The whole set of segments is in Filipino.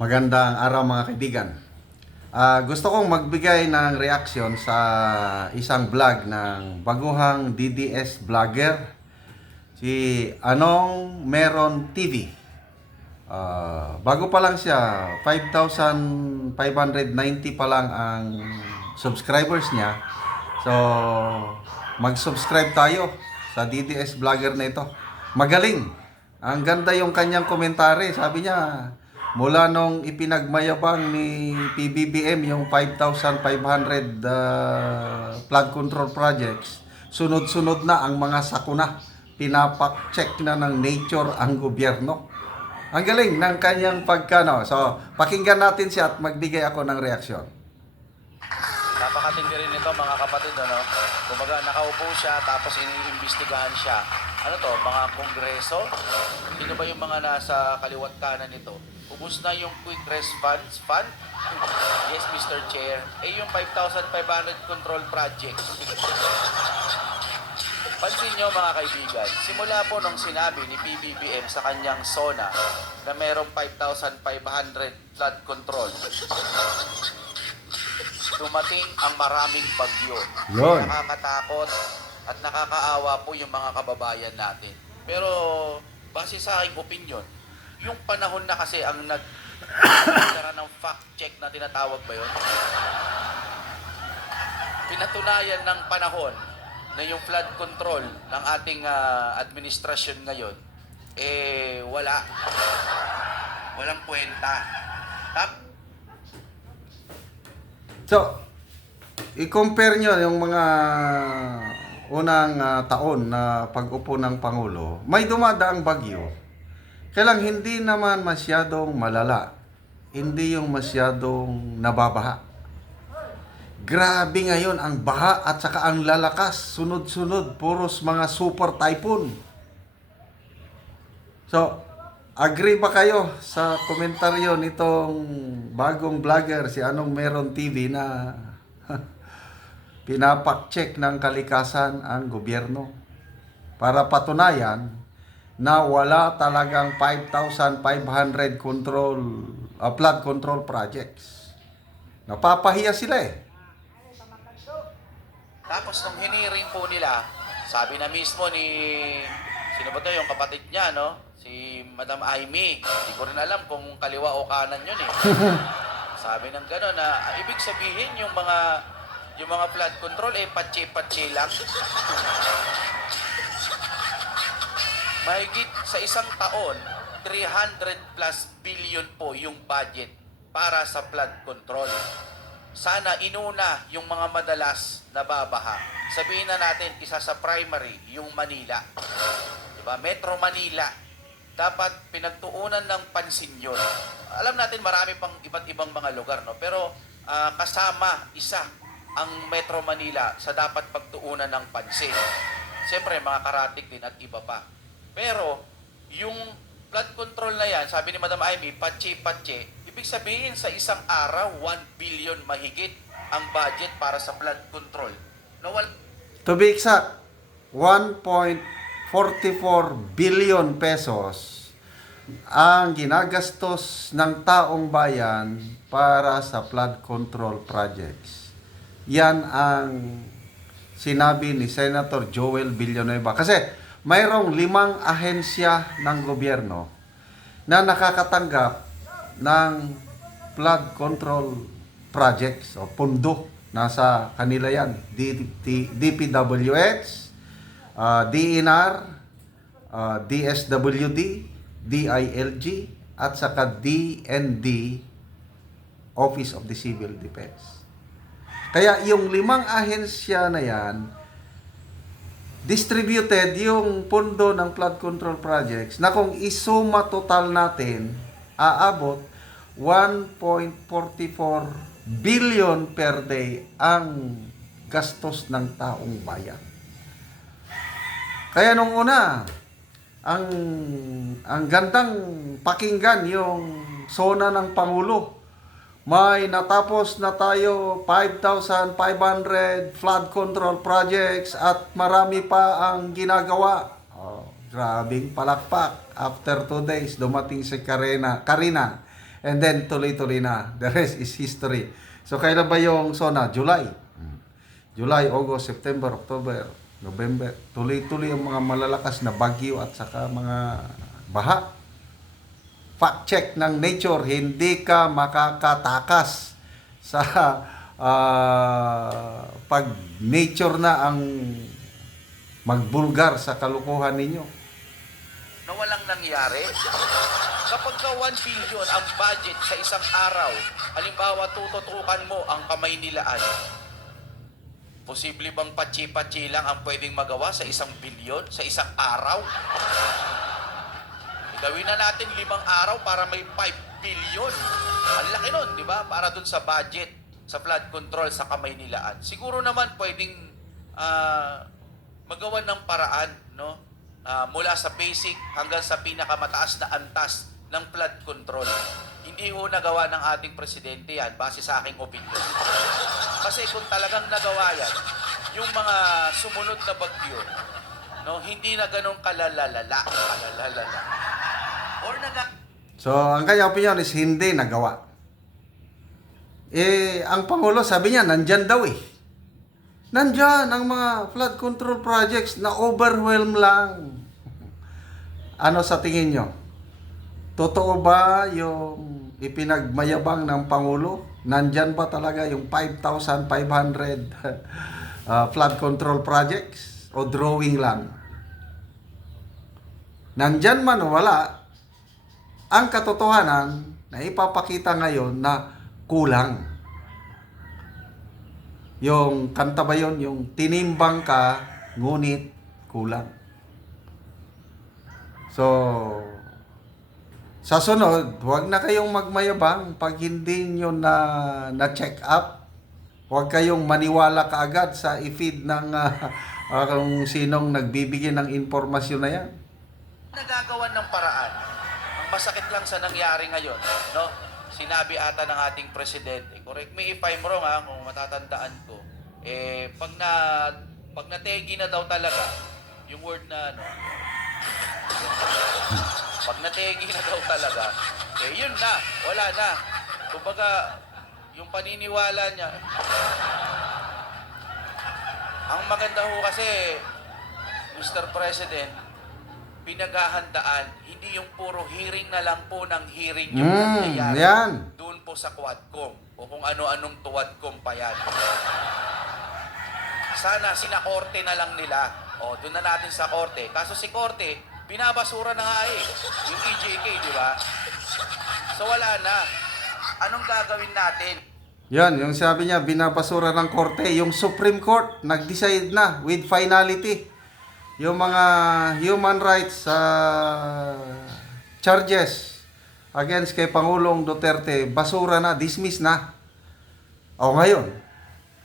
Magandang araw mga kaibigan. Gusto kong magbigay ng reaksyon sa isang vlog ng baguhang DDS vlogger, si Anong Meron TV. Bago pa lang siya, 5,590 pa lang ang subscribers niya. So, mag-subscribe tayo sa DDS vlogger na ito. Magaling. Ang ganda yung kanyang komentary. Sabi niya, mula nung ipinagmayabang ni PBBM yung 5,500 flood control projects, sunod-sunod na ang mga sakuna. Pinapak-check na ng nature ang gobyerno. Ang galing ng kanyang pagkano. So, pakinggan natin siya at magbigay ako ng reaksyon. Napakatindi rin nito mga kapatid, ano? Kumbaga nakaupo siya tapos iniimbestigahan siya. Ano to, mga kongreso? Sino ba yung mga nasa kaliwat kanan nito? Ubus na yung quick response fund? Yes, Mr. Chair. Yung 5,500 control projects. Pansin nyo mga kaibigan, simula po nung sinabi ni PBBM sa kanyang SONA na merong 5,500 flood control, dumating ang maraming bagyo. Yun. Nakakatakot at nakakaawa po yung mga kababayan natin. Pero base sa aking opinion, yung panahon na kasi ang nagkaroon ng fact check na tinatawag ba yun? Pinatunayan ng panahon na yung flood control ng ating administrasyon ngayon, walang kwenta. So, i-compare nyo yung mga unang taon na pag-upo ng Pangulo, may dumadaang bagyo. Kaya lang hindi naman masyadong malala. Hindi yung masyadong nababaha. Grabe ngayon ang baha at saka ang lalakas. Sunod-sunod. Puros mga super typhoon. So, agree ba kayo sa komentaryo nitong bagong vlogger, si Anong Meron TV, na pinapak-check ng kalikasan ang gobyerno para patunayan na wala talagang 5,500 flood control projects. Napapahiya sila eh. Tapos nung hiniring po nila, sabi na mismo ni, sino ba to, yung kapatid niya, no? Si Madam Amy. Hindi ko rin alam kung kaliwa o kanan yun eh. Sabi ng gano'n na, ibig sabihin yung mga flood control, patsi-patsi lang. Mahigit sa isang taon, 300 plus billion po yung budget para sa flood control. Sana inuna yung mga madalas nababaha. Sabihin na natin, isa sa primary, yung Manila. Diba? Metro Manila. Dapat pinagtuunan ng pansin yun. Alam natin marami pang iba't ibang mga lugar, no? Pero kasama isa ang Metro Manila sa dapat pagtuunan ng pansin. Siyempre, mga karatig din at iba pa. Pero, yung flood control na yan, sabi ni Madam Amy, patsi-patsi, ibig sabihin sa isang araw, 1 billion mahigit ang budget para sa flood control. To be exact, 1.44 billion pesos ang ginagastos ng taong bayan para sa flood control projects. Yan ang sinabi ni Senator Joel Villanueva. Kasi mayroong 5 ahensya ng gobyerno na nakakatanggap ng flood control projects o pundo. Nasa kanila yan. DPWH, DNR, DSWD, DILG, at saka DND, Office of the Civil Defense. Kaya yung 5 ahensya na yan, distributed yung pundo ng flood control projects na kung isuma total natin, aabot 1.44 billion per day ang gastos ng taong bayan. Kaya nung una, ang gandang pakinggan yung SONA ng Pangulo. May natapos na tayo 5,500 flood control projects at marami pa ang ginagawa. Grabing palakpak. After 2 days, dumating si Karina And then tuloy-tuloy na. The rest is history. So kailan ba yung SONA? July. July, August, September, October, November. Tuloy-tuloy ang mga malalakas na bagyo at saka mga baha. Fact check ng nature, hindi ka makakatakas sa pag nature na ang magbulgar sa kalukuhan ninyo. Na walang nangyari. Kapag ka 1 billion ang budget sa isang araw, halimbawa tututukan mo ang Kamaynilaan, posible bang patsi-patsi lang ang pwedeng magawa sa 1 billion sa isang araw? Gawin na natin 5 araw para may 5 billion. Ang laki nun, di ba? Para dun sa budget, sa flood control sa Kamaynilaan. Siguro naman pwedeng magawa ng paraan, no? Mula sa basic hanggang sa pinakamataas na antas ng flood control. Hindi ho nagawa ng ating presidente yan, base sa aking opinion. Kasi kung talagang nagawa yan, yung mga sumunod na bagyo, no, hindi na ganun kalalalala. Or So, ang kanya opinion is hindi nagawa. Ang Pangulo sabi niya, nandyan daw eh. Nandyan ang mga flood control projects na overwhelm lang. Ano sa tingin nyo? Totoo ba yung ipinagmayabang ng Pangulo? Nandyan ba talaga yung 5,500 flood control projects? O drawing lang? Nandyan man o wala, ang katotohanan na ipapakita ngayon na kulang. Yung kanta ba yun? Yung tinimbang ka, ngunit kulang. So, sa sunod, huwag na kayong magmayabang pag hindi nyo na-check up. Huwag kayong maniwala kaagad sa i-feed ng kung sinong nagbibigay ng informasyon na yan. nagagawan ng paraan. Ang masakit lang sa nangyari ngayon, no? Sinabi ata ng ating presidente, correct me if I'm wrong ha, kung matatandaan ko, pag nategi na daw talaga, yung word na ano, pag nategi na daw talaga, yun na, wala na. Kumbaga, yung paniniwala niya, ang maganda ho kasi, Mr. President, pinaghahandaan, hindi yung puro hearing na lang po ng hearing yung nangyayari. Yan. Doon po sa Quadcom o kung ano-anong tuwadcom pa yan. Sana sinakorte na lang nila. O, doon na natin sa korte. Kaso si korte, binabasura na nga eh. Yung EJK, di ba? So wala na. Anong gagawin natin? Yan, yung sabi niya, binabasura ng korte. Yung Supreme Court, nag-decide na with finality. Yung mga human rights charges against kay Pangulong Duterte, basura na, dismiss na. O ngayon,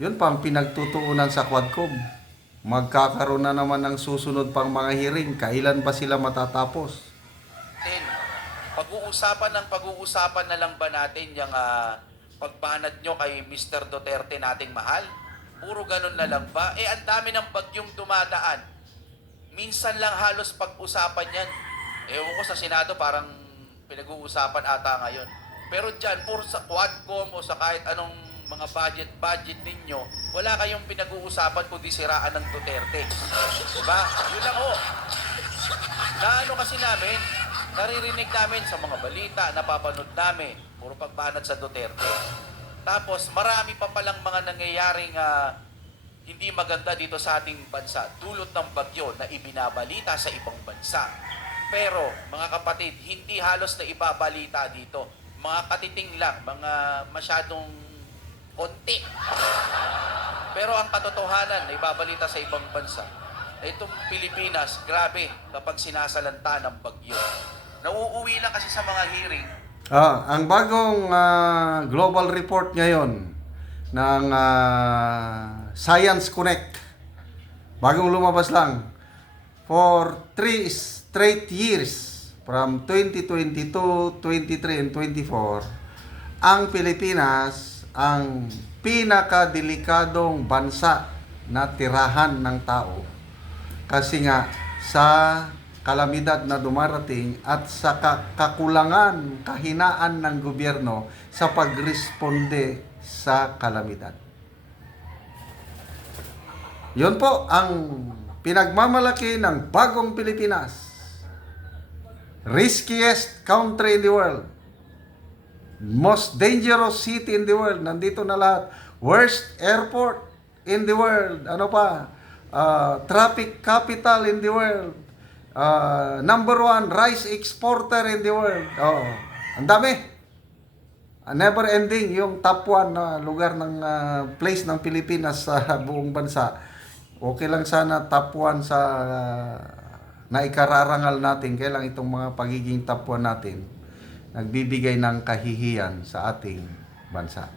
yun pa ang pinagtutuunan sa Quadcom. Magkakaroon na naman ng susunod pang mga hearing. Kailan ba sila matatapos? Pag-uusapan na lang ba natin yung pagbanat nyo kay Mr. Duterte nating mahal? Puro ganun na lang ba? Ang dami ng bagyong dumadaan. Minsan lang halos pag-usapan yan. Ewan ko sa Senado parang pinag-uusapan ata ngayon. Pero dyan, puro sa Quadcom o sa kahit anong mga budget ninyo, wala kayong pinag-uusapan kundi siraan ng Duterte. Diba? Yun lang ho. Naano kasi namin, naririnig namin sa mga balita, napapanood namin, puro pagbanat sa Duterte. Tapos marami pa palang mga nangyayaring hindi maganda dito sa ating bansa, dulot ng bagyo na ibinabalita sa ibang bansa. Pero, mga kapatid, hindi halos na ibabalita dito. Mga katiting lang, mga masyadong konti. Pero ang katotohanan na ibabalita sa ibang bansa, itong Pilipinas, grabe kapag sinasalanta ng bagyo. Nauuwi lang kasi sa mga hearing. Ang bagong global report ngayon ng Science Connect, bagong lumabas lang, for 3 straight years from 2022, 23 and 24, ang Pilipinas ang pinakadelikadong bansa na tirahan ng tao kasi nga sa kalamidad na dumarating at sa kakulangan, kahinaan ng gobyerno sa pagresponde sa kalamidad. Yun po ang pinagmamalaki ng bagong Pilipinas. Riskiest country in the world. Most dangerous city in the world. Nandito na lahat. Worst airport in the world. Ano pa? Traffic capital in the world. Number 1 rice exporter in the world. Oh, ang dami. Never ending yung top 1 na lugar ng place ng Pilipinas sa buong bansa. Okay lang sana top 1 sa naikararangal natin. Kaya lang itong mga pagiging top 1 natin nagbibigay ng kahihiyan sa ating bansa.